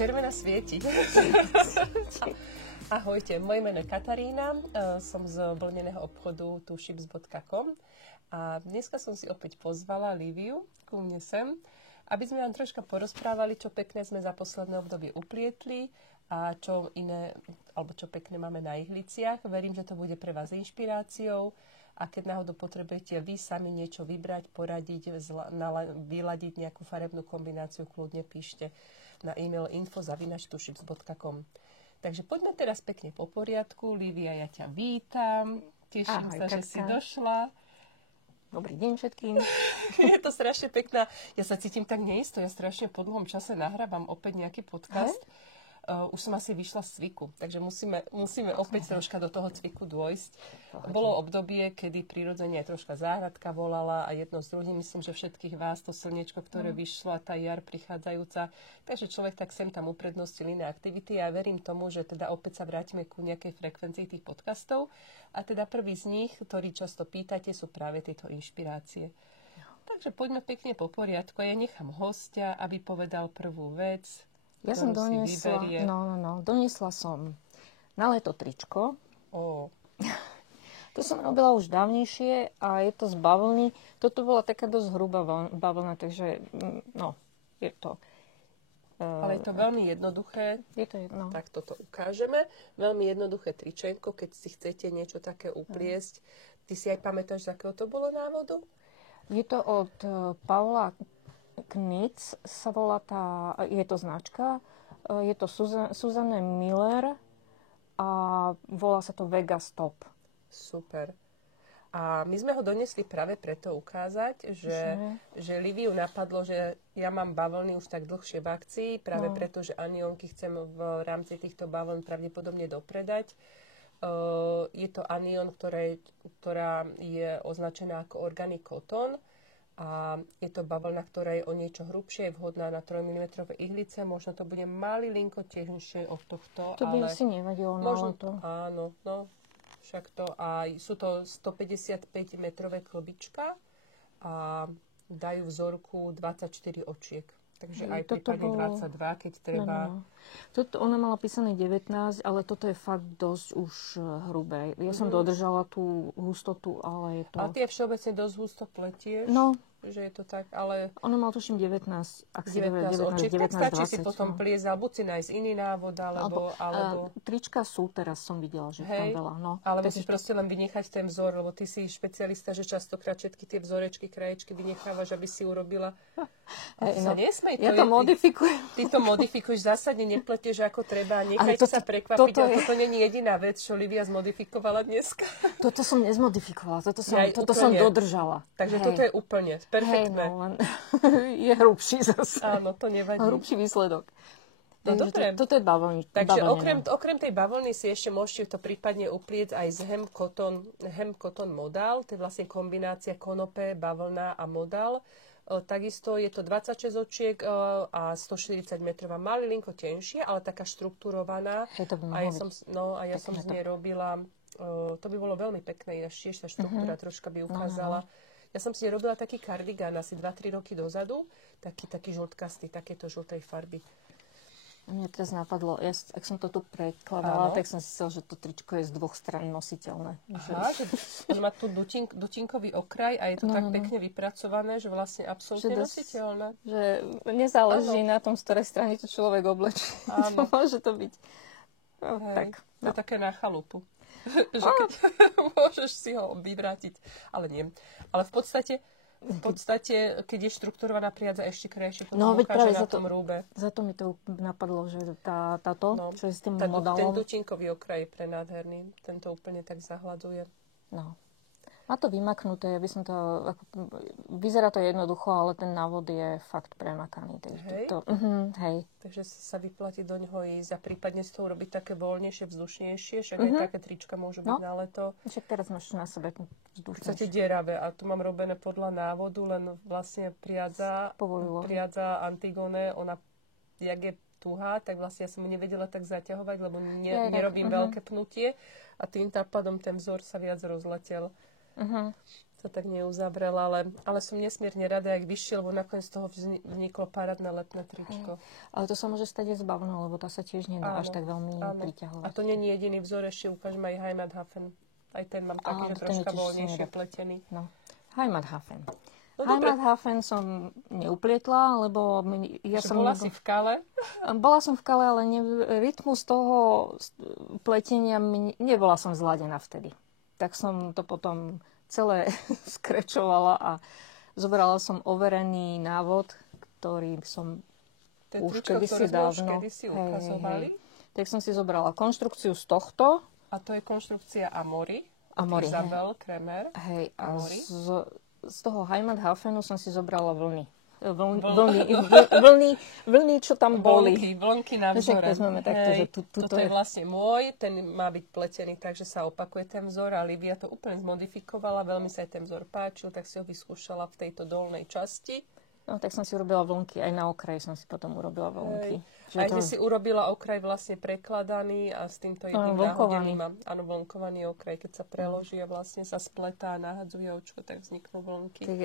Červená svieti. Ahojte, moje meno je Katarína, som z vlneného obchodu tushipz.com a dneska som si opäť pozvala Liviu ku mne sem, aby sme vám troška porozprávali, čo pekné sme za posledné obdobie uplietli a čo iné, alebo čo pekné máme na ihliciach. Verím, že to bude pre vás inšpiráciou a keď náhodou potrebujete vy sami niečo vybrať, poradiť, vyladiť nejakú farebnú kombináciu, kľudne píšte na e-mail info@tushipz.com. Takže poďme teraz pekne po poriadku. Livia, ja ťa vítam. Teším sa, že si došla. Dobrý deň všetkým. Je to strašne pekná. Ja sa cítim tak neisto. Ja strašne po dlhom čase nahrávam opäť nejaký podcast. Už som asi vyšla z cviku, takže musíme opäť troška do toho cviku dôjsť. Bolo obdobie, kedy prirodzene aj troška záhradka volala a jedno z druhým, myslím, že všetkých vás to slniečko, ktoré vyšlo, tá jar prichádzajúca, takže človek tak sem tam uprednostil iné aktivity a ja verím tomu, že teda opäť sa vrátime ku nejakej frekvencii tých podcastov a teda prvý z nich, ktorý často pýtate, sú práve tieto inšpirácie. Takže poďme pekne po poriadku. Ja nechám hostia, aby povedal prvú vec. Ja som doniesla som na leto tričko. To som robila už dávnejšie a je to z bavlny. Toto bola taká dosť hrubá bavlna, takže je to. Ale je to veľmi jednoduché. Tak toto ukážeme. Veľmi jednoduché tričenko, keď si chcete niečo také upliesť. Ty si aj pamätáš, z akého to bolo návodu? Je to od Paula Knits sa volá je to značka, je to Suzanne Miller a volá sa to Vegas Top. Super. A my sme ho donesli práve preto ukázať, že Liviu napadlo, že ja mám bavlny už tak dlhšie v akcii, práve preto, že anionky chcem v rámci týchto bavln pravdepodobne dopredať. Je to anion, ktorá je označená ako Organic Cotton. A je to bavlna, ktorá je o niečo hrubšie, je vhodná na 3 mm ihlice. Možno to bude malilinko tenšie od tohto. To by asi nevadilo. Možno to. Áno, však to. A sú to 155 metrové klobička a dajú vzorku 24 očiek. Takže aj prípadne 22, keď treba. Toto, ona mala písané 19, ale toto je fakt dosť už hrubé. Ja som dodržala tú hustotu, ale je to. A ty všeobecne dosť husto pletieš? Že je to tak, ale. Ono mal tuším 19, ak si 19 očiek, tak stačí si potom pliezal, buď si nájsť iný návod, alebo... Trička sú, teraz som videla, že tam veľa. Ale musíš proste len vynechať ten vzor, lebo ty si špecialista, že častokrát všetky tie vzorečky, kraječky vynechávaš, aby si urobila. Sa nesmej. Ja to modifikujem. Ty to modifikuješ, zásadne nepletieš ako treba. Nechajte sa prekvapiť, ale toto nie je jediná vec, čo Livia zmodifikovala dneska. Toto som nezmodifikovala, toto som dodržala. Takže toto je úplne perfektné. Je hrubší zase. Áno, to nevadí. Hrubší výsledok. Dobre. Toto je bavlný. Takže okrem tej bavlny si ešte môžete to prípadne upliec aj z Hem Cotton Modal. To je vlastne kombinácia konope, bavlna a modal. Takisto je to 26 očiek a 140 metrov, malilinko tenšie, ale taká štrukturovaná. A ja som z nej robila, to by bolo veľmi pekné, tiež tá štruktúra troška by ukázala. Ja som si robila taký kardigán asi 2-3 roky dozadu, taký žltkastý, takéto žltej farby. Mne teraz napadlo, ak som to tu prekladala, tak som si myslela, že to tričko je z dvoch strán nositeľné. Aha, že on má tu dutinkový okraj a je to tak pekne vypracované, že vlastne absolútne nositeľné. Že nezáleží na tom, z ktorej strany to človek oblečí. Áno. Môže to byť. To je také na chalupu. Že keď môžeš si ho vyvrátiť. Ale nie. Ale v podstate, keď je štrukturovaná priadza ešte krajšie, to ukáže na tom rúbe. Za to mi to napadlo, že táto, čo je s tým modalom. Ten dutinkový okraj je prenádherný. Tento úplne tak zahľadzuje. Má to vymaknuté, vyzerá to jednoducho, ale ten návod je fakt premakaný. Takže sa vyplatí do ňoho ísť a prípadne si to urobiť také voľnejšie, vzdušnejšie, však aj také trička môžu byť na leto. Však teraz máš na sebe vzdušnejšie. Chcete dieravé a tu mám robené podľa návodu, len vlastne priadza Antigone, ona, jak je tuhá, tak vlastne ja som ju nevedela tak zaťahovať, lebo nerobím veľké pnutie a tým pádom ten vzor sa viac rozletel. To tak neuzavrel, ale som nesmierne rada, jak vyšiel, lebo nakoniec z toho vzniklo parádne letné tričko. Ale to sa môže stať aj s bavlnou, lebo tá sa tiež nedá až tak veľmi priťahovať. A to nie je jediný vzor, ešte ukážem aj Heimathafen. Aj ten mám taký, že troška voľnejšie pletený. No. Heimathafen. Heimathafen som neuplietla, lebo bola si v Kale? Bola som v Kale, ale rytmus toho pletenia, nebola som zladená vtedy. Tak som to potom celé skrečovala a zobrala som overený návod, ktorý som ten už tričko, kedysi dávno... kedysi ukazovali. Tak som si zobrala konštrukciu z tohto. A to je konštrukcia Amory. Amory, Isabel Kremer. Hej, a z toho Heimathafenu som si zobrala vlny. Vlny, čo tam boli. Vlnky na vzore. Toto je je vlastne môj, ten má byť pletený, takže sa opakuje ten vzor a Livia to úplne zmodifikovala, veľmi sa jej ten vzor páčil, tak si ho vyskúšala v tejto dolnej časti. No, tak som si urobila vlnky, aj na okraji som si potom urobila vlnky. Aj ty si urobila okraj vlastne prekladaný a s týmto jedným nahodeným. Áno, vlnkovaný okraj, keď sa preloží a vlastne sa spletá a nahadzuje očko, tak vzniknú vlnky. Tak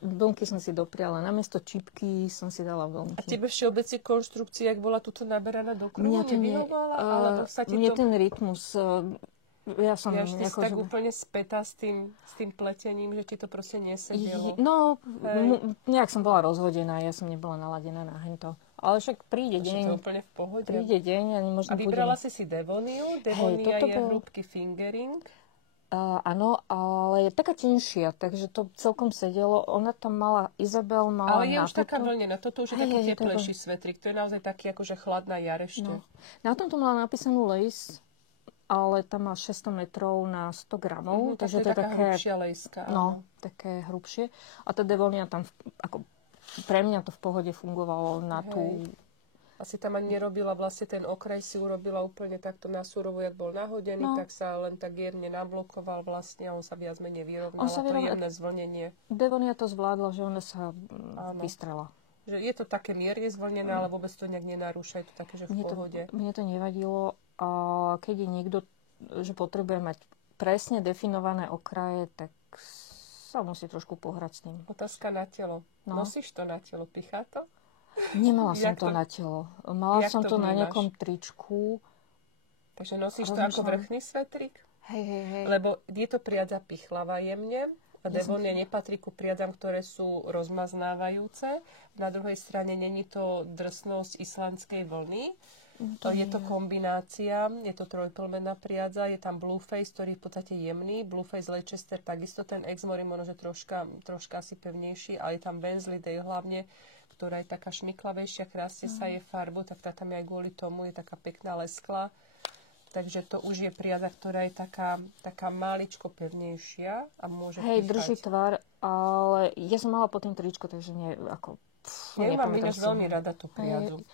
vlnky som si dopriala. Namiesto čipky som si dala vlnky. A tebe všeobecne konštrukcia, ak bola tuto naberaná do kruhu, nevyhovala? Mne ten rytmus... Ja som si tak úplne spätá s tým pletením, že ti to proste nesedelo. No, nejak som bola rozhodená, ja som nebola naladená na hento. Ale však príde deň. To úplne v pohode. Príde deň a možno vybrala si Devoniu. Devonia je hrúbky fingering. Áno, ale je taká tenšia, takže to celkom sedelo. Ona tam mala, Izabel mala... Ale je už taká vlnená, toto už je taký teplejší svetrik. To je naozaj taký akože chladná jarešťa. No. Na tomto mala napísanú lace, ale tam má 600 metrov na 100 gramov. Takže to je taká hrubšia lejska. No, také hrubšie. A tá Devonia tam, ako pre mňa to v pohode fungovalo na tú... Asi tam ani nerobila vlastne ten okraj, si urobila úplne takto na surovo, jak bol nahodený, tak sa len tak jemne nablokoval vlastne a on sa viac menej vyrovnal. To jemné zvlnenie. Devonia to zvládla, že ona sa vystrela. Že je to také mierne zvlnené, ale vôbec to nejak nenarúša, je to také, že v pohode. Mne to nevadilo. A keď je niekto, že potrebuje mať presne definované okraje, tak sa musí trošku pohrať s ním. Otázka na telo. No. Nosíš to na telo? Pichá to? Nemala som to na telo. Mala som to na nejakom tričku. Takže nosíš to ako vrchný svetrik? Hej. Lebo je to priadza pichlavá jemne. A Devonia nepatrí ku priadzam, ktoré sú rozmaznávajúce. Na druhej strane není to drsnosť islandskej vlny. Je to kombinácia, je to trojplmená priadza, je tam Blueface, ktorý je v podstate jemný. Blueface Leicester, takisto ten Exmory, možno, že troška asi pevnejší, ale je tam Wensleydale hlavne, ktorá je taká šmiklavejšia, krásne sa je farbu, tak tá tam je aj kvôli tomu, je taká pekná lesklá. Takže to už je priadza, ktorá je taká maličko pevnejšia a môže píchať. Drží tvar, ale ja som mala pod tým tričko, takže nie, ako... Ja mám ináč veľmi rada tú priadzu.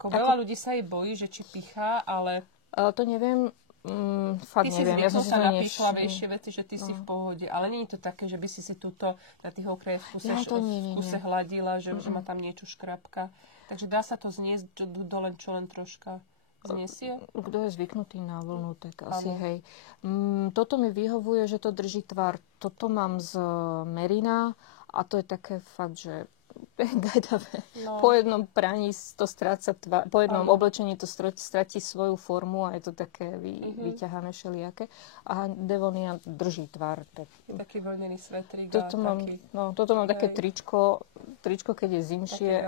Veľa ľudí sa jej bojí, že či pichá, ale... To neviem, fakt neviem. Ty si zvyknutá na pichlavejšie veci, že ty si v pohode. Ale nie je to také, že by si túto na tých okrajoch v kuse hladila, že má tam niečo škrapka. Takže dá sa to zniesť dole čo len troška. Zniesie? Kto je zvyknutý na vlnu, tak asi hej. Toto mi vyhovuje, že to drží tvar. Toto mám z Merina a to je také fakt, že gajdavé. No. Po jednom praní to stráca tvar, po jednom oblečení to stratí svoju formu a je to také vyťahané všelijaké. A Devonia drží tvar. Taký vlnený svetrík. Toto mám také tričko, keď je zimšie.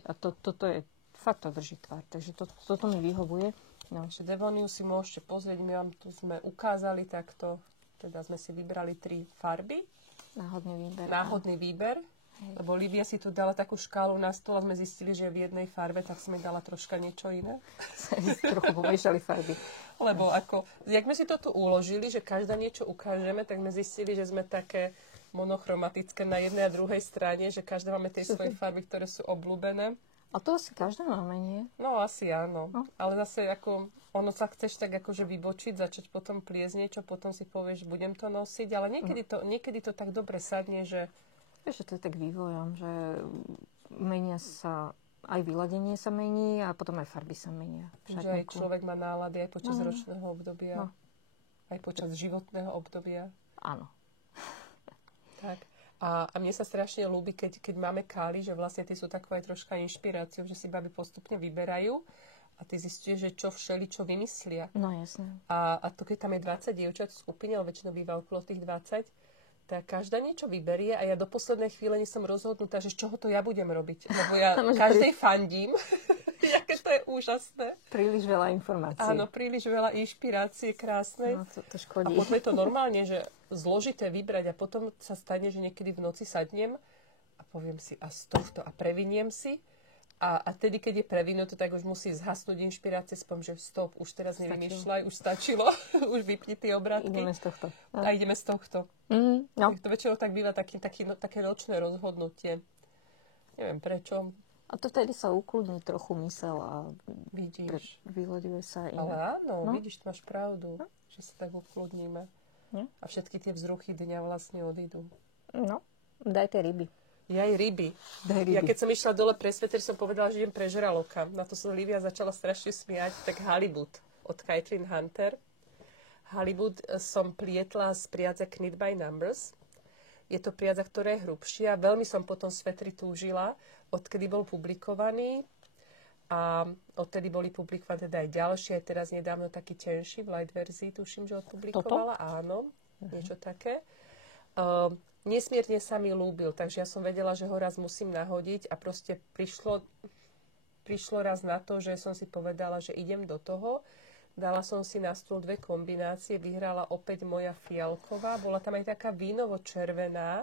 A toto je fakt to drží tvar, takže toto mi vyhovuje. No. Takže Devoniu si môžete pozrieť, my vám tu sme ukázali takto, teda sme si vybrali 3 farby. Náhodný výber. Lebo Livia si tu dala takú škálu na stôl a sme zistili, že v jednej farbe, tak sme dala troška niečo iné. Trochu pomiešali farby. Lebo jak sme si to tu uložili, že každá niečo ukážeme, tak sme zistili, že sme také monochromatické na jednej a druhej strane, že každá máme tie svoje farby, ktoré sú obľúbené. A to asi každá máme, nie? No, asi áno. No. Ale zase ono sa chceš tak akože vybočiť, začať potom pliesť niečo, potom si povieš, budem to nosiť, ale niekedy to tak dobre sadne, že... Vieš, že to je tak vývojom, že menia sa aj vyladenie sa mení a potom aj farby sa menia. Že aj človek má nálady aj počas ročného obdobia, aj počas životného obdobia. Áno. Tak. A mne sa strašne ľúbi, keď máme kály, že vlastne tí sú takou aj troška inšpiráciou, že si baby postupne vyberajú a ty zistíš, že čo všeličo vymyslia. No jasne. A to, keď tam je 20 dievčat v skupine, ale väčšinou býva okolo tých 20, tak každá niečo vyberie a ja do poslednej chvíle nie som rozhodnutá, že z čoho to ja budem robiť. Lebo ja každej fandím. Jaké to je úžasné. Príliš veľa informácií. Áno, príliš veľa inšpirácie krásnej. No, to škodí. A potom je to normálne, že zložité vybrať a potom sa stane, že niekedy v noci sadnem a poviem si a z tohto a previniem si. A tedy, keď je previnuté, tak už musí zhasnúť inšpirácie. Spomím, že stop, už teraz nevymýšľaj, už stačilo. Už vypni tie obrátky. Ideme z tohto. No. A ideme z tohto. No. To väčšinou tak býva také nočné rozhodnutie. Neviem prečo. A to vtedy sa ukludní trochu mysel a vidíš. Vyľaďuje sa inak. Ale áno, vidíš, máš pravdu, že sa tak ukludníme. A všetky tie vzruchy dňa vlastne odídu. No, dajte ryby. Aj ryby. Ja keď som išla dole pre sveter, som povedala, že idem pre žraloka. Na to sa Lívia začala strašne smiať. Tak Hollywood od Caitlin Hunter. Hollywood som plietla z priadze Knit by Numbers. Je to priadza, ktorá je hrubšia. Veľmi som potom svetri túžila, odkedy bol publikovaný. A odtedy boli publikované teda aj ďalšie. Aj teraz nedávno taký tenší v light verzii, tuším, že odpublikovala. Toto? Áno, niečo také. Nesmierne sa mi ľúbil, takže ja som vedela, že ho raz musím nahodiť a proste prišlo raz na to, že som si povedala, že idem do toho. Dala som si na stôl 2 kombinácie, vyhrala opäť moja fialková, bola tam aj taká vínovo-červená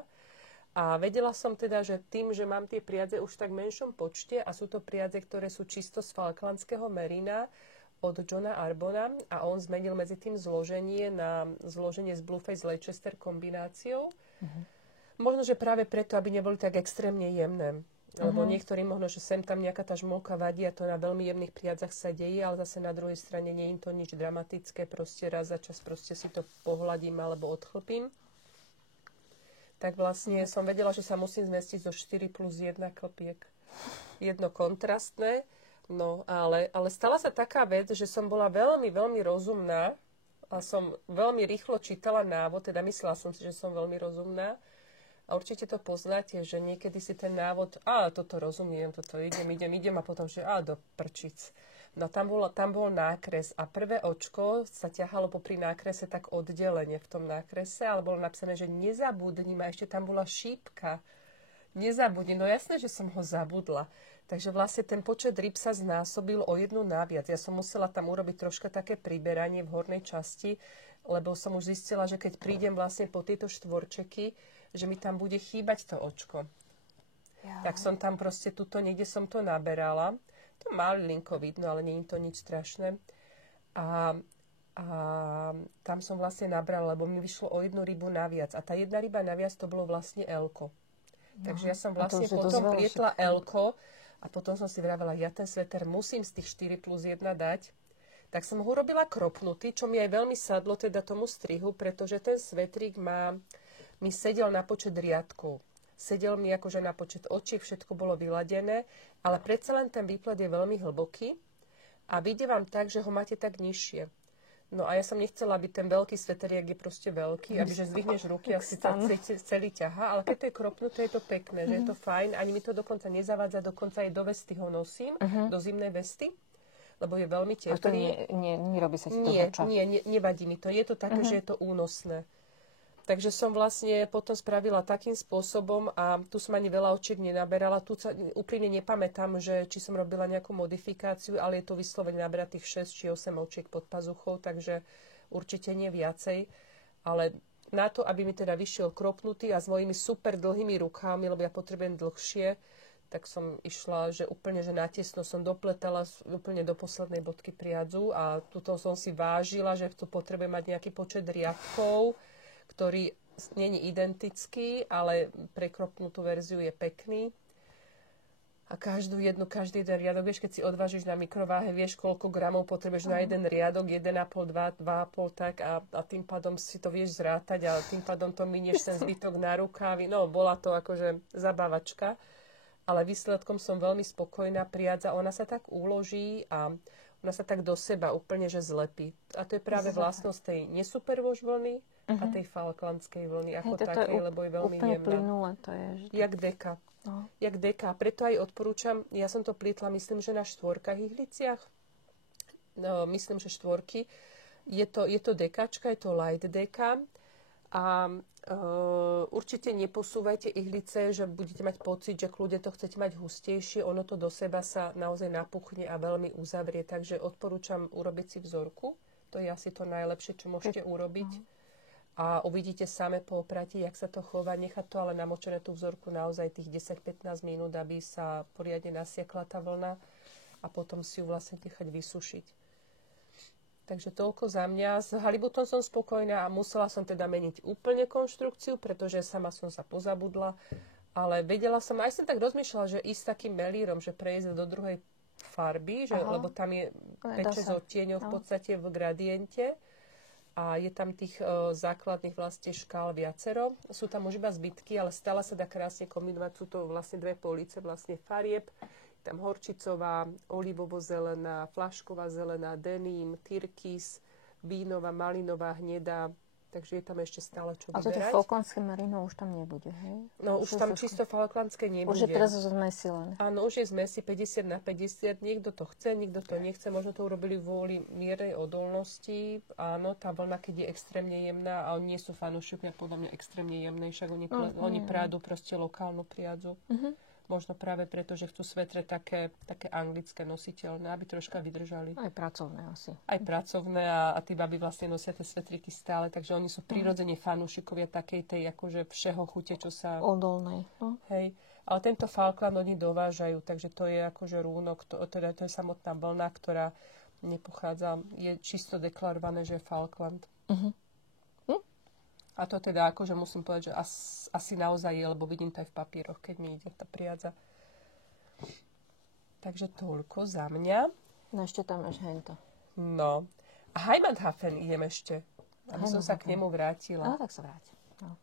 a vedela som teda, že tým, že mám tie priadze už tak v menšom počte a sú to priadze, ktoré sú čisto z falklandského merina od Johna Arbona a on zmenil medzi tým zloženie na zloženie z Blueface Leicester kombináciou. Možno, že práve preto, aby neboli tak extrémne jemné. Lebo niektorým možno, že sem tam nejaká tá žmolka vadí a to na veľmi jemných priadzach sa deje, ale zase na druhej strane nie je to nič dramatické, proste raz za čas proste si to pohľadím alebo odchlpím. Tak vlastne som vedela, že sa musím zmestiť zo 4+1 klpiek. Jedno kontrastné, no ale stala sa taká vec, že som bola veľmi, veľmi rozumná a som veľmi rýchlo čítala návod, teda myslela som si, že som veľmi rozumná. A určite to poznáte, že niekedy si ten návod, toto rozumiem, toto idem a potom, že do prčic. No tam bol nákres a prvé očko sa ťahalo popri nákrese tak oddelenie v tom nákrese, ale bolo napísané, že nezabudni ma, ešte tam bola šípka. Nezabudni, no jasné, že som ho zabudla. Takže vlastne ten počet rýb sa znásobil o 1 naviac. Ja som musela tam urobiť troška také priberanie v hornej časti, lebo som už zistila, že keď prídem vlastne po tieto štvorčeky, že mi tam bude chýbať to očko. Ja. Tak som tam proste niekde som to naberala. To malinko vidno, ale nie je to nič strašné. A tam som vlastne nabrala, lebo mi vyšlo o 1 rybu naviac. A tá 1 ryba naviac to bolo vlastne L-ko. Takže ja som vlastne potom plietla L-ko a potom som si vravela, ja ten sveter musím z tých 4+1 dať. Tak som ho urobila kropnutý, čo mi aj veľmi sadlo teda tomu strihu, pretože ten svetrík mi sedel na počet riadkov. Sedel mi akože na počet očiek, všetko bolo vyladené, ale predsa len ten výplet je veľmi hlboký a vyjde vám tak, že ho máte tak nižšie. No a ja som nechcela, aby ten veľký sveteriak je proste veľký, aby že zdvihneš ruky a si celý ťahá, ale keď to je kropnuté, je to pekné, že je to fajn. Ani mi to dokonca nezavádza, dokonca aj do vesty ho nosím, do zimnej vesty, lebo je veľmi teplý. A to nerobí sa ti to voča? Nie, nevadí mi to. Je to také, že je to únosné. Takže som vlastne potom spravila takým spôsobom a tu som ani veľa očiek nenaberala. Tu sa úprimne nepamätám, že či som robila nejakú modifikáciu, ale je to vyslovene naberať tých 6 či 8 očiek pod pazuchou, takže určite nie viacej. Ale na to, aby mi teda vyšiel kropnutý a s mojimi super dlhými rukami, lebo ja potrebujem dlhšie, tak som išla, že úplne, že natiesno som dopletala úplne do poslednej bodky priadzu a tuto som si vážila, že tu potrebujem mať nejaký počet riadkov, ktorý nie je identický, ale pre kropnutú verziu je pekný. A každý jeden riadok, vieš, keď si odvážiš na mikrováhe, vieš, koľko gramov potrebuješ na jeden riadok, 1,5, 2,5 tak a tým pádom si to vieš zrátať a tým pádom to minieš ten zbytok na rukávy. No, bola to akože zabávačka. ale výsledkom som veľmi spokojná. Priadza, ona sa tak uloží a ona sa tak do seba úplne, že zlepí. A to je práve vlastnosť tej nesupervož vlny a tej falklandskej vlny ako takej, lebo je veľmi úplne jemná. plynulé to je. Že Jak deka. No. Jak deka. Preto aj odporúčam, ja som to plietla, myslím, že na 4 ihliciach. No, myslím, že 4. Je to dekačka, je to light deka. A určite neposúvajte ihlice, že budete mať pocit, že kľudne to chcete mať hustejšie. Ono to do seba sa naozaj napuchne a veľmi uzavrie. Takže odporúčam urobiť si vzorku. To je asi to najlepšie, čo môžete urobiť. A uvidíte same po oprati, jak sa to chová. Nechať to ale namočené tú vzorku naozaj tých 10-15 minút, aby sa poriadne nasiekla tá vlna a potom si ju vlastne nechať vysušiť. Takže toľko za mňa. S halibutom som spokojná a musela som teda meniť úplne konštrukciu, pretože sama som sa pozabudla. Ale vedela som, aj som tak rozmýšľala, že ísť takým melírom, že prejsť do druhej farby, že, lebo tam je 5-6 odtieňov v podstate v gradiente. A je tam tých základných vlastne škál viacero. Sú tam už iba zbytky, ale stále sa dá krásne kombinovať. Sú to vlastne 2 police vlastne farieb. Tam horčicová, olivovo-zelená, flašková zelená, denim, tyrkys, vínová, malinová, hnedá. Takže je tam ešte stále čo vyberať. A to falklandské merino už tam nebude, hej? No už tam čisto falklandské nebude. Už je teraz zmesi len. Áno, už je zmesi 50/50. Niekto to chce, niekto to nechce. Možno to urobili kvôli miernej odolnosti. Áno, tá vlna, keď je extrémne jemná, a oni nie sú fanúšikovia podľa mňa extrémne jemnej, však oni prádu proste lokálnu priadzu. Možno práve preto, že chcú svetre také anglické nositeľné, aby troška vydržali. Aj pracovné asi. Aj pracovné a tí baby vlastne nosia tie svetriky stále, takže oni sú prirodzene fanúšikovia takej tej akože všeho chute, čo sa... Odolnej. No. Hej. Ale tento Falkland oni dovážajú, takže to je akože rúnok, teda to je samotná vlna, ktorá nepochádza, je čisto deklarované, že je Falkland. A to teda akože musím povedať, že asi naozaj je, lebo vidím to aj v papíroch, keď mi ide tá priadza. Takže toľko za mňa. No ešte tam máš hento. No. A Heimathafen idem ešte. Aby som sa k nemu vrátila. No, tak sa vráť. No.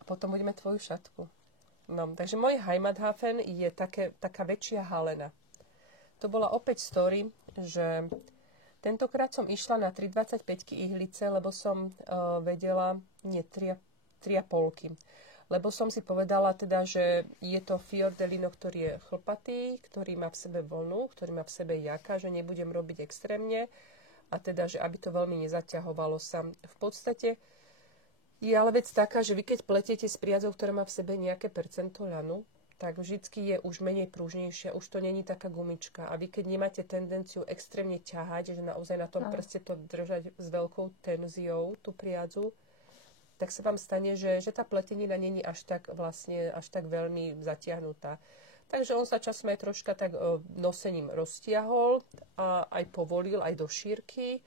A potom budeme tvoju šatku. No, takže môj Heimathafen je taká väčšia halena. To bola opäť story, že tentokrát som išla na 3,25 ihlice, lebo som vedela, nie 3,5. Lebo som si povedala teda, že je to Fiordelino, ktorý je chlpatý, ktorý má v sebe vlnu, ktorý má v sebe jaka, že nebudem robiť extrémne a teda, že aby to veľmi nezaťahovalo sa. V podstate je ale vec taká, že vy keď pletiete s priadzou, ktorá má v sebe nejaké percento ľanu, tak vždycky je už menej pružnejšia, už to není taká gumička. A vy keď nemáte tendenciu extrémne ťahať, že naozaj na tom prste to držať s veľkou tenziou, tú priadzu, tak sa vám stane, že tá pletenina není až tak veľmi zatiahnutá. Takže on sa časom aj troška tak nosením roztiahol a aj povolil, aj do šírky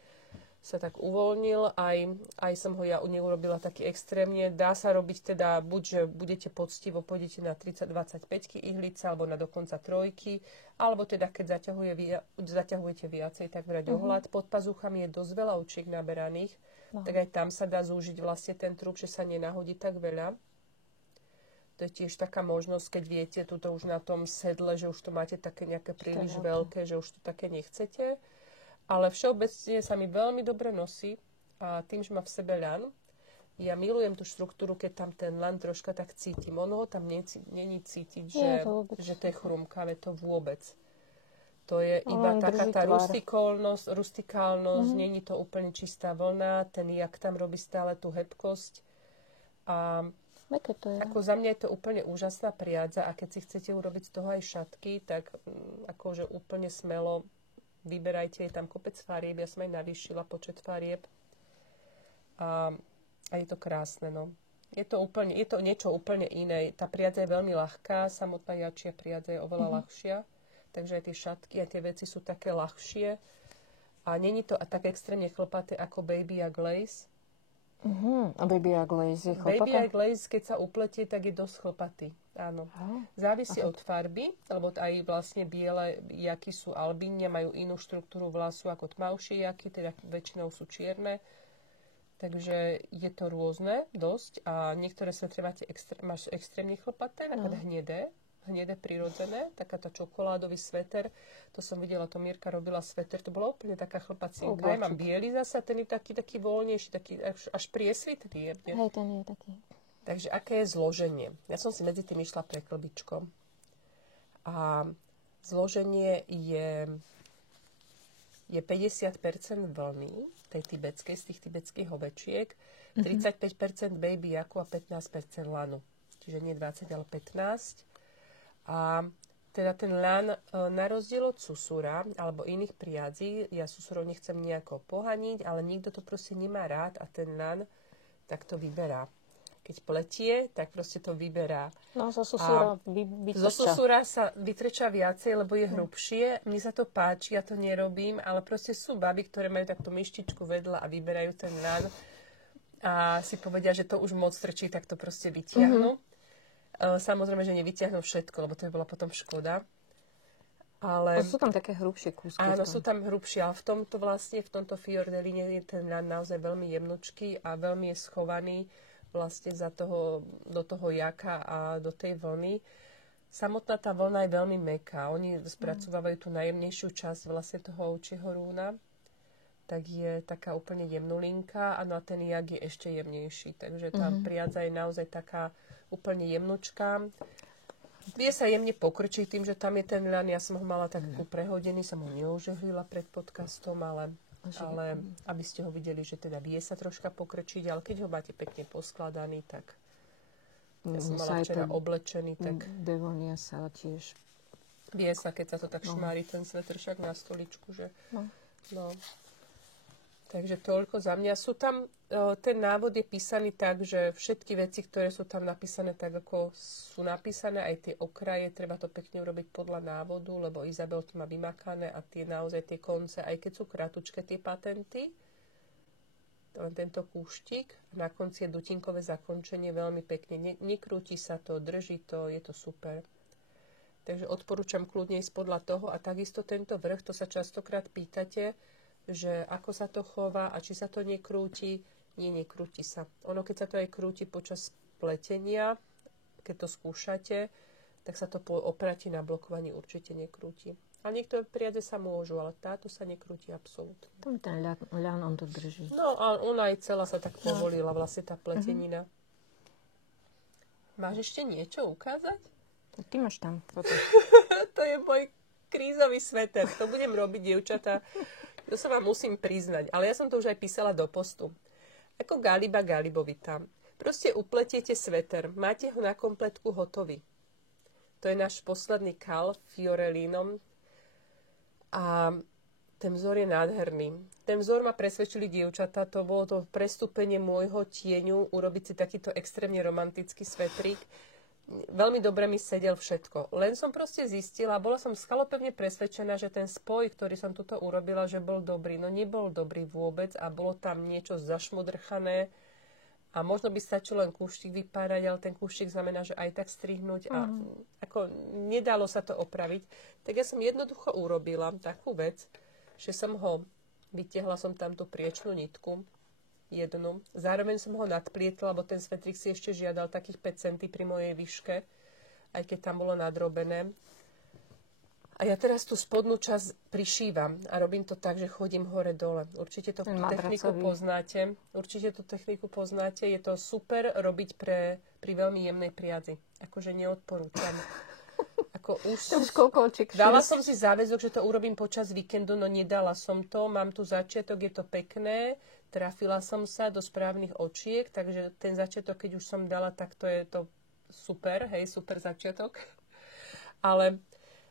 sa tak uvoľnil, aj som ho ja neurobila taký extrémne. Dá sa robiť teda buď, že budete poctivo, pôjdete na 30-25 ihlice, alebo na dokonca 3, alebo teda keď zaťahujete viacej, tak brať ohľad. Pod pazuchami je dosť veľa očiek naberaných, tak aj tam sa dá zúžiť vlastne ten trup, že sa nenahodí tak veľa. To je tiež taká možnosť, keď viete, tuto už na tom sedle, že už to máte také nejaké príliš veľké, že už to také nechcete. Ale všeobecne sa mi veľmi dobre nosí a tým, že má v sebe ľan, ja milujem tú štruktúru, keď tam ten ľan troška tak cítim. Ono ho tam není cítiť, že to je chrumkavé, to vôbec. To je iba taká tá rustikálnosť, není to úplne čistá vlna, ten jak tam robí stále tú hebkosť. A to je. ako za mňa je to úplne úžasná priadza a keď si chcete urobiť z toho aj šatky, tak akože úplne smelo vyberajte, je tam kopec farieb, ja som aj navýšila počet farieb a je to krásne, no. Je to niečo úplne iné. Tá priadza je veľmi ľahká, samotná jačia priadza je oveľa ľahšia, takže aj tie šatky a tie veci sú také ľahšie a není to tak extrémne chlpaté ako Baby a Glaze. A Baby a Glaze je chlpaté? Baby a Glaze, keď sa upletie, tak je dosť chlpatý. Áno. Závisí od farby, lebo aj vlastne biele jaky sú albíne, majú inú štruktúru vlasu ako tmavšie jaky, teda väčšinou sú čierne. Takže je to rôzne dosť a niektoré svetre máš extrémne chlpaté, napríklad hnedé, hnedé prirodzené, taká tá čokoládový sveter. To som videla, to Mirka robila sveter, to bola úplne taká chlpacinka. Ja mám biely zasa, ten je taký voľnejší, taký až priesvitný jemne. Hej, ten je taký. Takže aké je zloženie? Ja som si medzi tým išla pre klbičko. A zloženie je 50% vlny, tej tibetskej, z tých tibetských ovečiek, 35% baby jaku a 15% lanu. Čiže nie 20, ale 15. A teda ten lan, na rozdiel od susura alebo iných priadzí, ja susurov nechcem nejako pohaniť, ale nikto to proste nemá rád a ten lan tak to vyberá. Keď pletie, tak proste to vyberá. No, zo susúra vytrča. Zo susúra sa vytrča viacej, lebo je hrubšie. Mne sa to páči, ja to nerobím, ale proste sú baby, ktoré majú takto myštičku vedľa a vyberajú ten lan a si povedia, že to už moc trčí, tak to proste vytiahnu. Samozrejme, že nevytiahnu všetko, lebo to je bola potom škoda. Ale sú tam také hrubšie kúsky. Áno, sú tam hrubšie, ale v tomto fiordeline je ten lan naozaj veľmi jemnučký a veľmi je schovaný vlastne do toho jaka a do tej vlny. Samotná tá vlna je veľmi mäkká. Oni spracovávajú tú najjemnejšiu časť vlastne toho ovčieho rúna. Tak je taká úplne jemnulinka a ten jak je ešte jemnejší. Takže tá priadza je naozaj taká úplne jemnučká. Vie sa jemne pokrčiť tým, že tam je ten lan. Ja som ho mala tak prehodený, som ho neužehlila pred podcastom, ale aby ste ho videli, že teda vie sa troška pokrčiť, ale keď ho máte pekne poskladaný, tak ja som mala včera oblečený, tak Devonia sa tiež vie sa, keď sa to tak šmári ten svetr však na stoličku, že no. Takže toľko za mňa. Sú tam, ten návod je písaný tak, že všetky veci, ktoré sú tam napísané tak, ako sú napísané, aj tie okraje, treba to pekne urobiť podľa návodu, lebo Izabel to má vymakané a tie naozaj tie konce, aj keď sú kratučké tie patenty, len tento kúštik, na konci je dutinkové zakončenie veľmi pekne. Nekrúti sa to, drží to, je to super. Takže odporúčam kľudne ísť podľa toho a takisto tento vrch, to sa častokrát pýtate, že ako sa to chová a či sa to nekrúti. Nie, nekrúti sa. Ono, keď sa to aj krúti počas pletenia, keď to skúšate, tak sa to po opratí na blokovaní určite nekrúti. A niektoré priadze sa môžu, ale táto sa nekrúti absolútne. Tam ten ľan, on to drží. No a ona aj celá sa tak povolila, vlastne tá pletenina. Máš ešte niečo ukázať? Ty máš tam. To je môj krízový sveter. To budem robiť, dievčatá. To sa vám musím priznať, ale ja som to už aj písala do postu. Ako Galiba Galibovita. Proste upletiete sveter, máte ho na kompletku hotový. To je náš posledný kal Fiorellinom a ten vzor je nádherný. Ten vzor ma presvedčili dievčatá, to bolo to prestúpenie môjho tieňu, urobiť si takýto extrémne romantický svetrík. Veľmi dobre mi sedel všetko. Len som proste zistila, bola som skalopevne presvedčená, že ten spoj, ktorý som tuto urobila, že bol dobrý. No nebol dobrý vôbec a bolo tam niečo zašmodrchané a možno by stačilo len kúštik vypárať, ale ten kúštik znamená, že aj tak strihnúť a ako nedalo sa to opraviť. Tak ja som jednoducho urobila takú vec, že som ho, vytiahla som tam tú priečnú nitku, jednu. Zároveň som ho nadplietla, lebo ten svetrik si ešte žiadal takých 5 cm pri mojej výške, aj keď tam bolo nadrobené. A ja teraz tú spodnú časť prišívam a robím to tak, že chodím hore-dole. Určite tú techniku poznáte. Je to super robiť pri veľmi jemnej priadzi. Akože neodporúčam. Dala som si záväzok, že to urobím počas víkendu, no nedala som to. Mám tu začiatok, je to pekné. Trafila som sa do správnych očiek, takže ten začiatok, keď už som dala, tak to je to super, hej, super začiatok. Ale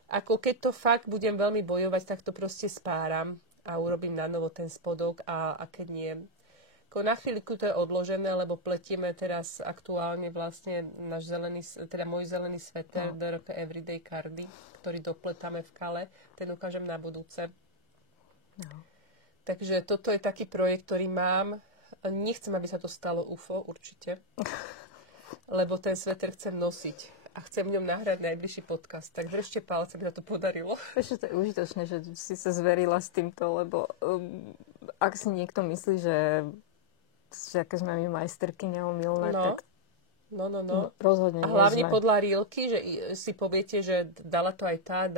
ako keď to fakt budem veľmi bojovať, tak to proste spáram a urobím na novo ten spodok a keď nie. Ako na chvíľku to je odložené, lebo pletieme teraz aktuálne vlastne môj zelený sveter do roka Everyday Cardi, ktorý dopletáme v kale, ten ukážem na budúce. No. Takže toto je taký projekt, ktorý mám. Nechcem, aby sa to stalo UFO, určite. Lebo ten sveter chcem nosiť. A chcem v ňom nahrať najbližší podcast. Tak držte palce, aby sa to podarilo. Ešte to je užitočné, že si sa zverila s týmto, lebo ak si niekto myslí, že aké sme my majsterky neomilné, tak No. Rozhodne A nie hlavne sme. podľa rílky, že si poviete, že dala to aj tá,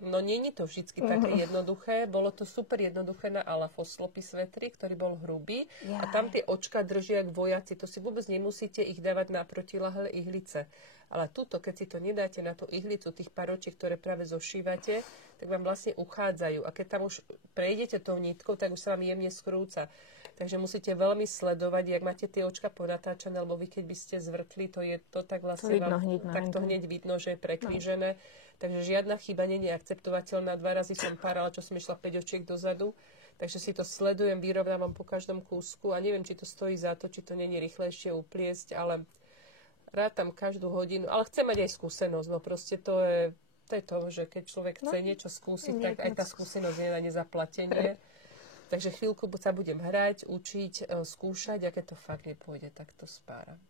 no nie je to vždy také jednoduché. Bolo to super jednoduché na Alafoslopi svetri, ktorý bol hrubý. A tam tie očka držia jak vojaci. To si vôbec nemusíte ich dávať na protilahlé ihlice. Ale tuto, keď si to nedáte na tú ihlicu, tých pár očí, ktoré práve zošívate, tak vám vlastne uchádzajú. A keď tam už prejdete tou nitkou, tak už sa vám jemne skrúca. Takže musíte veľmi sledovať, jak máte tie očka ponatáčané, lebo vy keď by ste zvrtli, to tak vlastne to vidno, to hneď vidno, že je prekrížené. Takže žiadna chyba nie je akceptovateľná. 2 razy som párala, čo som išla 5 očiek dozadu. Takže si to sledujem, vyrovnávam po každom kúsku a neviem, či to stojí za to, či to nie je rýchlejšie upliesť, ale rátam každú hodinu. Ale chcem mať aj skúsenosť, no proste to je to, že keď človek chce niečo skúsiť, tak aj tá skúsenosť je na nezaplatenie. Takže chvíľku sa budem hrať, učiť, skúšať, a keď to fakt nepôjde, tak to spáram.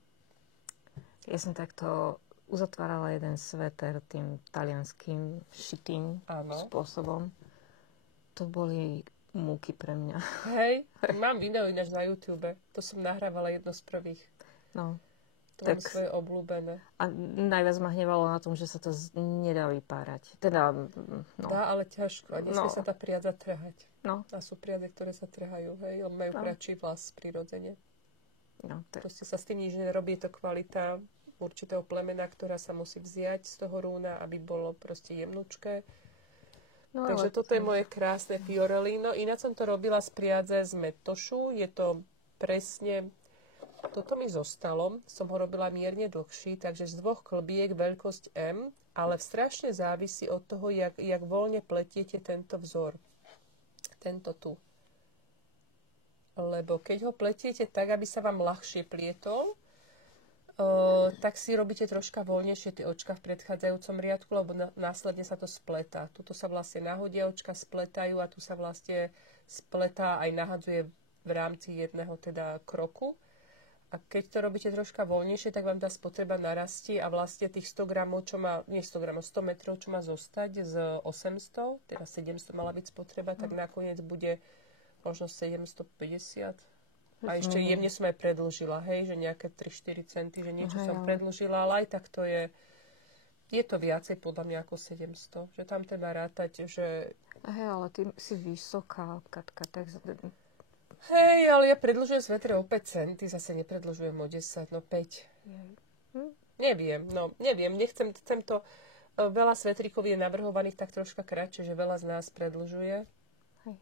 Ja som takto uzatvárala jeden sveter tým talianským šitým spôsobom. To boli múky pre mňa. Hej, mám video ináč na YouTube. To som nahrávala jedno z prvých. No. To mám svoje obľúbené. A najviac ma hnevalo na tom, že sa to nedá vypárať. Teda, no. Dá, ale ťažko. A nesmie sa tá priadza trhať. No. A sú priadze, ktoré sa trhajú. Hej, majú kratší vlas prirodzene. No, tak. Proste sa s tým nič nerobí. Je to kvalita určitého plemena, ktorá sa musí vziať z toho rúna, aby bolo proste jemnučké. No, takže toto je moje krásne Fiorellino. Ináč som to robila z priadze z metošu. Je to presne... Toto mi zostalo, som ho robila mierne dlhší, takže z 2 klbiek veľkosť M, ale strašne závisí od toho, jak voľne pletiete tento vzor. Tento tu. Lebo keď ho pletiete tak, aby sa vám ľahšie plietol, tak si robíte troška voľnejšie tie očka v predchádzajúcom riadku, lebo následne sa to spletá. Tuto sa vlastne nahodia očka, spletajú a tu sa vlastne spletá aj nahadzuje v rámci jedného teda kroku. A keď to robíte troška voľnejšie, tak vám tá spotreba narastie a vlastne tých 100 gramov, 100 metrov, čo má zostať z 800, teda 700 mala byť spotreba, tak nakoniec bude možno 750. A ešte jemne som aj predĺžila, hej, že nejaké 3-4 centy, že niečo som predĺžila, ale aj tak to je to viacej podľa mňa ako 700. Že tam treba rátať, že... Hej, ale ty si vysoká, Katka, tak... Hej, ale ja predĺžujem svetre o 5 centy, zase nepredĺžujem o 10, no 5. Neviem, chcem to... Veľa svetrikov je navrhovaných tak troška kratšie, že veľa z nás predĺžuje. Hej.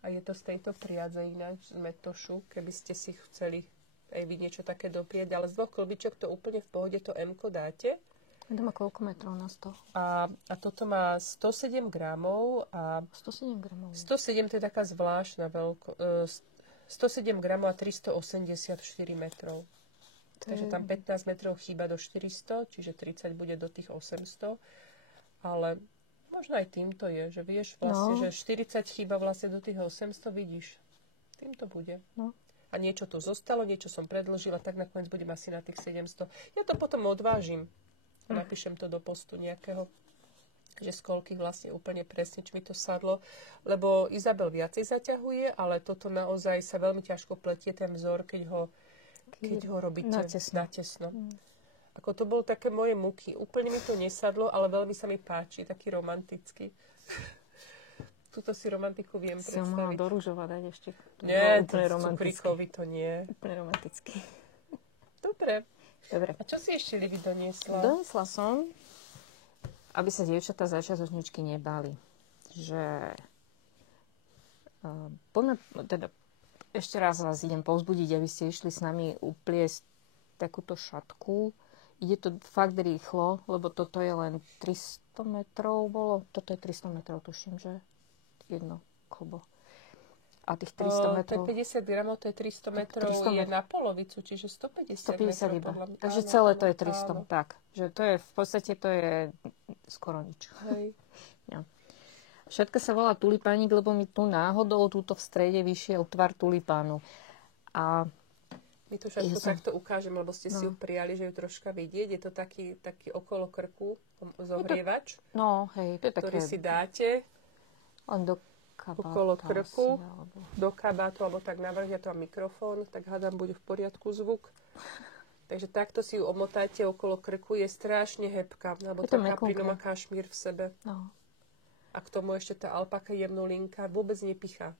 A je to z tejto priadze ináč, z metošu, keby ste si chceli aj vy niečo také doprieť, ale z 2 klbičok to úplne v pohode, to M-ko dáte. To má koľko metrov na 100? A toto má 107 gramov. A 107 gramov. 107 to je taká zvláštna 107 gramov a 384 metrov. Takže tam 15 metrov chýba do 400, čiže 30 bude do tých 800. Ale možno aj týmto je, že vieš vlastne, že 40 chýba vlastne do tých 800, vidíš. Týmto bude. No. A niečo tu zostalo, niečo som predĺžila, tak nakoniec budem asi na tých 700. Ja to potom odvážim. Napíšem to do postu nejakého, že z koľkých vlastne úplne presne, či mi to sadlo. Lebo Izabel viacej zaťahuje, ale toto naozaj sa veľmi ťažko pletie ten vzor, keď ho robíte natesno. Ako to bolo také moje muky. Úplne mi to nesadlo, ale veľmi sa mi páči, taký romantický. Tuto si romantiku viem predstaviť. Si ho mohla do rúžova dať ešte. Nie, cukrikovi to nie. Úplne romantický. Dobre. Dobre. A čo si ešte, Livi, doniesla? Doniesla som, aby sa dievčatá začiatočničky nebali. Že poďme, teda ešte raz vás idem povzbudiť, aby ste išli s nami upliesť takúto šatku. Ide to fakt rýchlo, lebo toto je len 300 metrov bolo. Toto je 300 metrov, tuším, že jedno kolbo. A tých 300 metrov... To je 50 gramov, to je 300 metrov, je na polovicu, čiže 150 metrov. Iba. Takže celé to je 300. Tak, že to je v podstate, to je skoro nič. Hej. Ja. Šatka sa volá tulipánik, lebo mi tu náhodou túto v strede vyšiel tvar tulipánu. A my tu šatku takto ukážem, lebo ste si ju prijali, že ju troška vidieť. Je to taký okolo krku zohrievač, ktorý si dáte. On do kabáta, okolo krku, do kabátu, alebo tak navrh, ja to mám mikrofón, tak hádam, bude v poriadku zvuk. Takže takto si ju omotáte okolo krku, je strašne hebká, lebo tá kaprina má kašmír v sebe. No. A k tomu ešte tá alpaka jemnulinka vôbec nepichá.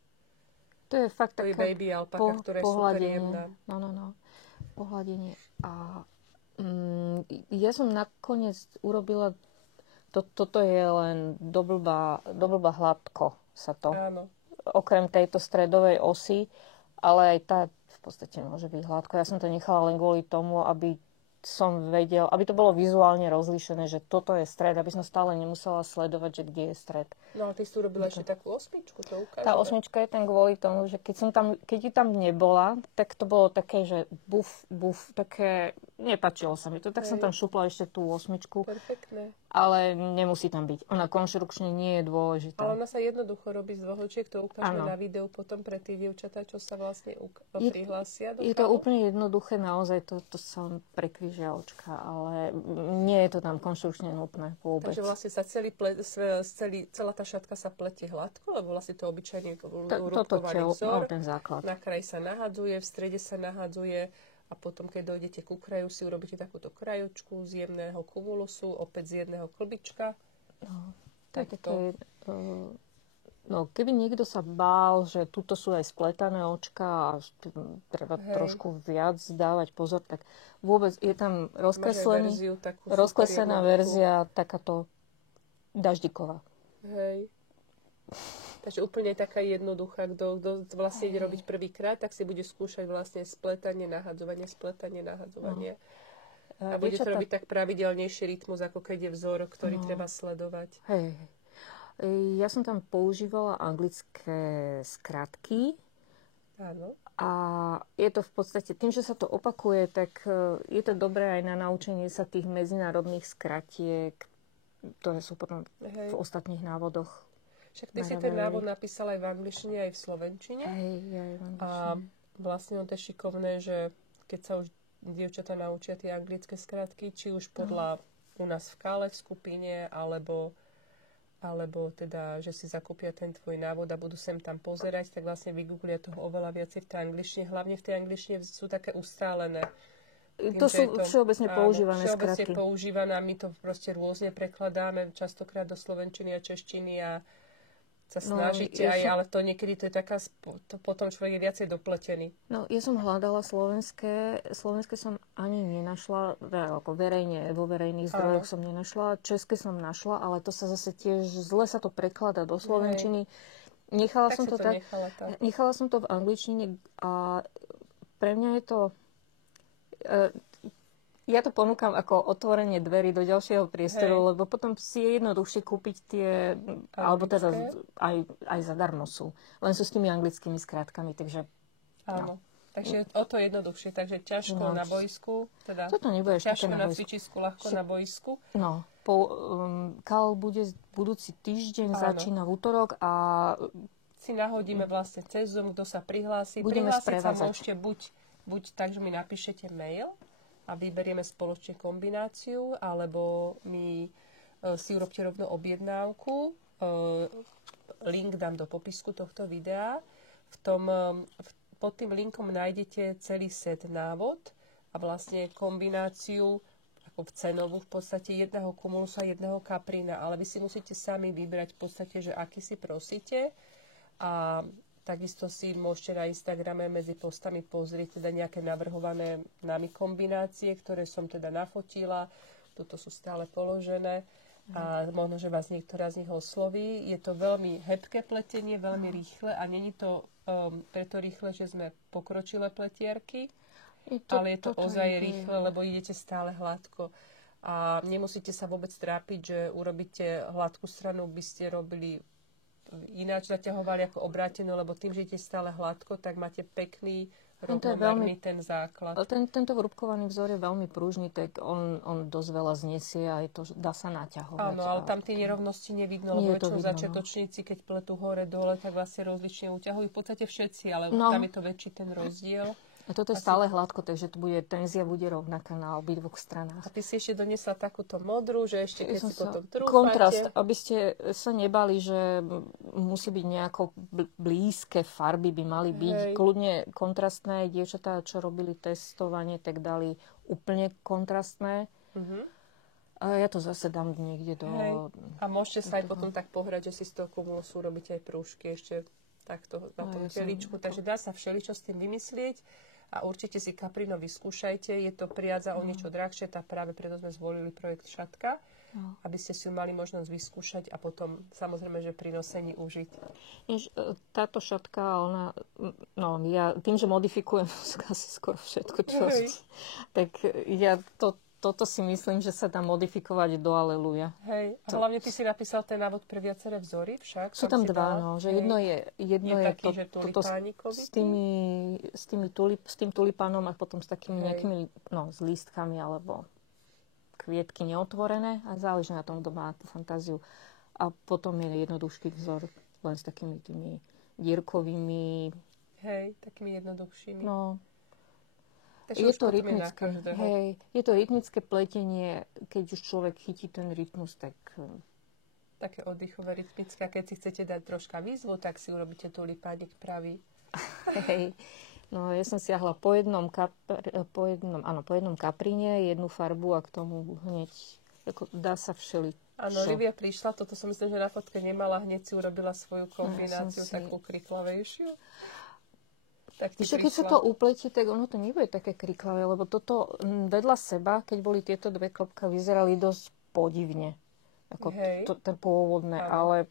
To je fakt to také je baby alpaka, ktorá je super jemná. No. Pohľadenie. A ja som nakoniec urobila, toto je len doblba hladko sa to. Áno. Okrem tejto stredovej osy, ale aj tá v podstate môže byť hladko. Ja som to nechala len kvôli tomu, aby som vedel, aby to bolo vizuálne rozlíšené, že toto je stred, aby som stále nemusela sledovať, že kde je stred. No a ty si urobila ešte takú osmičku, to ukáže. Tá osmička je tam kvôli tomu, že keď ju tam nebola, tak to bolo také, že buf, také, nepáčilo sa mi to, tak som tam šupla ešte tú osmičku. Perfektné. Ale nemusí tam byť. Ona konštrukčne nie je dôležitá. Ale ona sa jednoducho robí z dvohočiek, to ukážeme na videu potom pre tie dievčatá, čo sa vlastne prihlásia. Je to úplne jednoduché, naozaj to sa prekrížia očka, ale nie je to tam konštrukčne nutné vôbec. Takže vlastne sa celá tá šatka sa pletie hladko, lebo vlastne to obyčajne rúbkovaný vzor. Ten základ. Na kraji sa nahadzuje, v strede sa nahadzuje. A potom, keď dojdete ku kraju, si urobíte takúto krajočku z jemného kumulusu, opäť z jedného klbička. No, keby niekto sa bál, že tuto sú aj spletané očka a treba trošku viac dávať pozor, tak vôbec je tam rozkreslená verzia, takáto daždiková. Hej. Takže úplne taká jednoduchá. Kto vlastne ide robiť prvýkrát, tak si bude skúšať vlastne spletanie, nahadzovanie. A bude to robiť tak pravidelnejší rytmus, ako keď je vzor, ktorý treba sledovať. Hej. Ja som tam používala anglické skratky. Áno. A je to v podstate, tým, že sa to opakuje, tak je to dobré aj na naučenie sa tých medzinárodných skratiek, ktoré sú potom v ostatných návodoch. Však ty si ten návod napísala aj v angličtine, aj v slovenčine. Aj v angličtine. A vlastne to je šikovné, že keď sa už dievčatá naučia tie anglické skratky, či už podľa u nás v Kále v skupine, alebo teda, že si zakúpia ten tvoj návod a budú sem tam pozerať, tak vlastne vygooglia toho oveľa viacej v tej angličtine. Hlavne v tej angličtine sú také ustálené. To sú všeobecne používané skratky. Všeobecne používané a my to proste rôzne prekladáme, častokrát do slovenčiny a češtiny a sa snažíte ale to niekedy to je taká, potom človek je viacej dopletený. No, ja som hľadala slovenské som ani nenašla, ako verejne, vo verejných zdrojoch som nenašla, české som našla, ale to sa zase tiež, zle sa to prekladá do slovenčiny. Nechala som to v angličtine a pre mňa je to... Ja to ponúkam ako otvorenie dverí do ďalšieho priestoru, lebo potom si je jednoduchšie kúpiť tie, alebo teda aj zadarmo sú. Len sú s tými anglickými skratkami, takže... Áno. Takže o to jednoduchšie, takže ťažko na bojsku, teda toto nebudeš ťažko na cvičisku, ľahko na bojsku. No, kal bude budúci týždeň, začína v útorok a... Si nahodíme vlastne cez Zoom, kto sa prihlási. Budeme Prihlásiť sa môžete buď tak, že mi napíšete mail, a vyberieme spoločne kombináciu, alebo mi si urobte rovno objednávku. Link dám do popisku tohto videa. Pod tým linkom nájdete celý set návod a vlastne kombináciu ako v cenovú v podstate jedného kumulusa, jedného kaprína, ale vy si musíte sami vybrať v podstate, že aký si prosíte a takisto si môžete na Instagrame medzi postami pozrieť teda nejaké navrhované nami kombinácie, ktoré som teda nafotila. Toto sú stále položené a možno, že vás niektorá z nich osloví. Je to veľmi hebké pletenie, veľmi rýchle a není to preto rýchle, že sme pokročilé pletierky, ale je to ozaj rýchle, lebo idete stále hladko. A nemusíte sa vôbec trápiť, že urobíte hladkú stranu, by ste robili ináč naťahovali ako obrátenú, lebo tým, že idete stále hladko, tak máte pekný, rovnomerný ten základ. Tento vrúbkovaný vzor je veľmi pružný, tak on dosť veľa znesie a to dá sa naťahovať. Áno, ale tam tie nerovnosti nevidno, lebo väčšinou začiatočníci, keď pletú hore-dole, tak vlastne rozlične uťahujú. V podstate všetci, ale tam je to väčší ten rozdiel. A toto je stále hladko, takže tenzia bude rovnaká na obidvoch stranách. A ty si ešte doniesla takúto modrú, že ešte keď si potom trúfate. Kontrast, aby ste sa nebali, že musí byť nejako blízke farby by mali byť. Kľudne kontrastné dievčatá, čo robili testovanie, tak dali úplne kontrastné. A ja to zase dám niekde do... Hej. A môžete sa aj potom tak pohrať, že si z toho kumusu robíte aj prúžky ešte takto na tom teličku. Takže dá sa všeličo s tým vymyslieť a určite si kaprino vyskúšajte. Je to priadza o niečo drahšie, tak práve preto sme zvolili projekt Šatka, aby ste si ju mali možnosť vyskúšať a potom samozrejme, že pri nosení užiť. Táto šatka, ona, no ja tým, že modifikujem asi skoro všetko, čo tak ja toto si myslím, že sa dá modifikovať do aleluja. Hej, a hlavne ty si napísal ten návod pre viaceré vzory však. Sú tam dva, no, že jedno je taký, že tulipánikový. S tým tulipánom a potom s takými nejakými, no, s lístkami alebo kvietky neotvorené a záleží na tom, kto má tú fantáziu. A potom je jednoduchší vzor len s takými tými dierkovými. Hej, takými jednoduchšími. No. Takže je to rytmické. Je to rytmické pletenie, keď už človek chytí ten rytmus, tak... Také oddychové rytmické. A keď si chcete dať troška výzvu, tak si urobíte tulipánik pravý. Hej. No, ja som siahla po jednom kapríne, jednu farbu a k tomu hneď, ako dá sa všeličo. Áno, Livia prišla, toto som myslím, že na fotke nemala, hneď si urobila svoju kombináciu, takú kriklavejšiu. Keď sa to upletí, tak ono to nebude také kriklavé, lebo toto vedľa seba, keď boli tieto dve klopka, vyzerali dosť podivne. Ako ten pôvodné, ale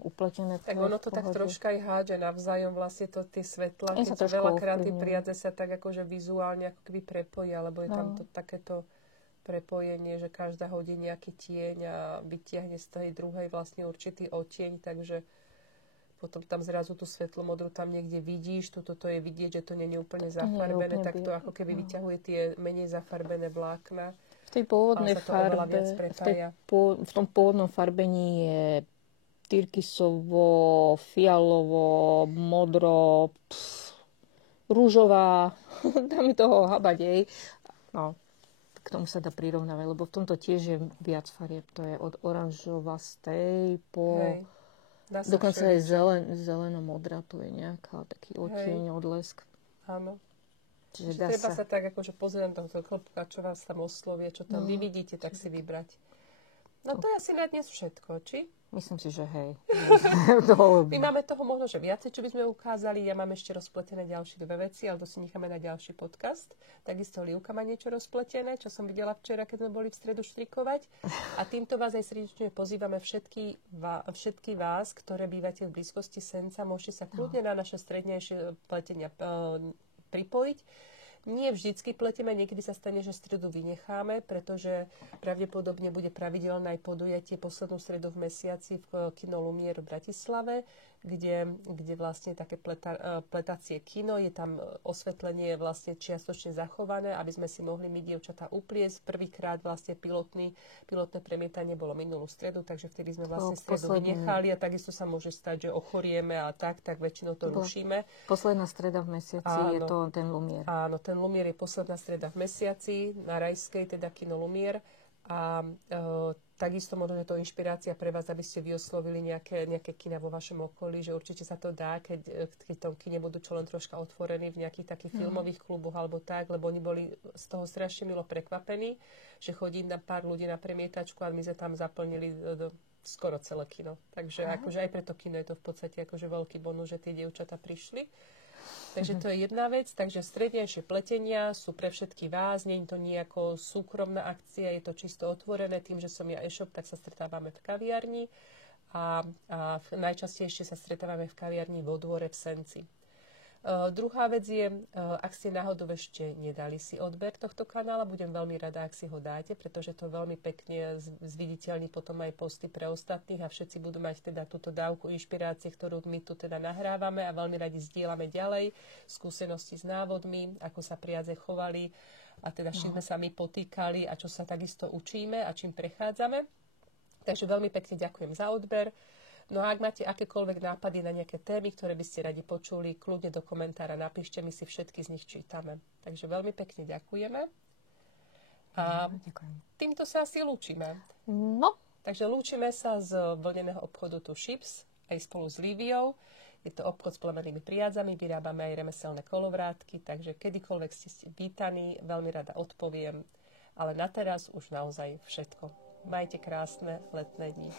upletené. Tak ono to tak troška aj hádže navzájom vlastne to tie svetlá, keď sa veľakrát tie priadze sa tak akože vizuálne ako keby prepojia, lebo je tam to takéto prepojenie, že každá hodí nejaký tieň a vytiahne z tej druhej vlastne určitý odtieň, takže potom tam zrazu tú svetlomodru tam niekde vidíš, toto je vidieť, že to nie je úplne zafarbené, tak to ako keby vyťahuje tie menej zafarbené vlákna. V tej pôvodnej farbe, v tom pôvodnom farbení je tyrkysovo, fialovo, modro, rúžová, dá mi toho habadej. No, k tomu sa dá prirovnávať, lebo v tomto tiež je viac farieb. To je od oranžovastej po... Dokonca aj zeleno-modrá, to je nejaká taký odtieň, odlesk. Áno. Čiže treba sa tak akože pozrieť na tohto klopka, čo vás tam oslovie, čo tam vy vidíte, tak si vybrať. No to je asi na dnes všetko, či? Myslím si, že hej. My máme toho možno, že viacej, čo by sme ukázali. Ja mám ešte rozpletené ďalšie dve veci, ale to si necháme na ďalší podcast. Takisto Livka má niečo rozpletené, čo som videla včera, keď sme boli v stredu štrikovať. A týmto vás aj srdečne pozývame všetky vás, ktoré bývate v blízkosti Senca. Môžete sa kľudne na naše strednejšie pletenia pripojiť. Nie vždycky pletieme, niekedy sa stane, že stredu vynecháme, pretože pravdepodobne bude pravidelné aj podujatie poslednú stredu v mesiaci v Kino Lumière v Bratislave, kde vlastne také pletacie kino, je tam osvetlenie vlastne čiastočne zachované, aby sme si mohli my dievčatá upliesť. Prvýkrát vlastne pilotné premietanie bolo minulú stredu, takže vtedy sme vlastne stredu vynechali a takisto sa môže stať, že ochorieme a tak väčšinou to rušíme. Posledná streda v mesiaci je to ten Lumière. Áno, ten Lumière je posledná streda v mesiaci, na Rajskej, teda Kino Lumière. A takisto možno, že to je inšpirácia pre vás, aby ste vyoslovili nejaké kina vo vašom okolí, že určite sa to dá, keď tom kine budú čo len troška otvorení v nejakých takých filmových kluboch alebo tak, lebo oni boli z toho strašne milo prekvapení, že chodí na pár ľudí na premietačku a my sme tam zaplnili skoro celé kino. Takže akože aj pre to kino je to v podstate akože veľký bonus, že tie dievčatá prišli. Takže to je jedna vec. Takže strednejšie pletenia sú pre všetky vás. Nie je to nejako súkromná akcia, je to čisto otvorené. Tým, že som ja e-shop, tak sa stretávame v kaviarni a najčastejšie sa stretávame v kaviarni vo Dvore v Senci. Druhá vec je, ak ste náhodou ešte nedali si odber tohto kanála, budem veľmi rada, ak si ho dáte, pretože to veľmi pekne zviditeľní potom aj posty pre ostatných a všetci budú mať teda túto dávku inšpirácie, ktorú my tu teda nahrávame a veľmi radi zdieľame ďalej skúsenosti s návodmi, ako sa priadze chovali a teda čím sme sa my potýkali a čo sa takisto učíme a čím prechádzame. Takže veľmi pekne ďakujem za odber. No a ak máte akékoľvek nápady na nejaké témy, ktoré by ste radi počuli, kľudne do komentára napíšte, my si všetky z nich čítame. Takže veľmi pekne ďakujeme. A týmto sa asi lúčime. No. Takže lúčime sa z vlneného obchodu Tu Ships, aj spolu s Líviou. Je to obchod s plemenými priádzami, vyrábame aj remeselné kolovrátky, takže kedykoľvek ste vítaní, veľmi rada odpoviem. Ale na teraz už naozaj všetko. Majte krásne letné dni.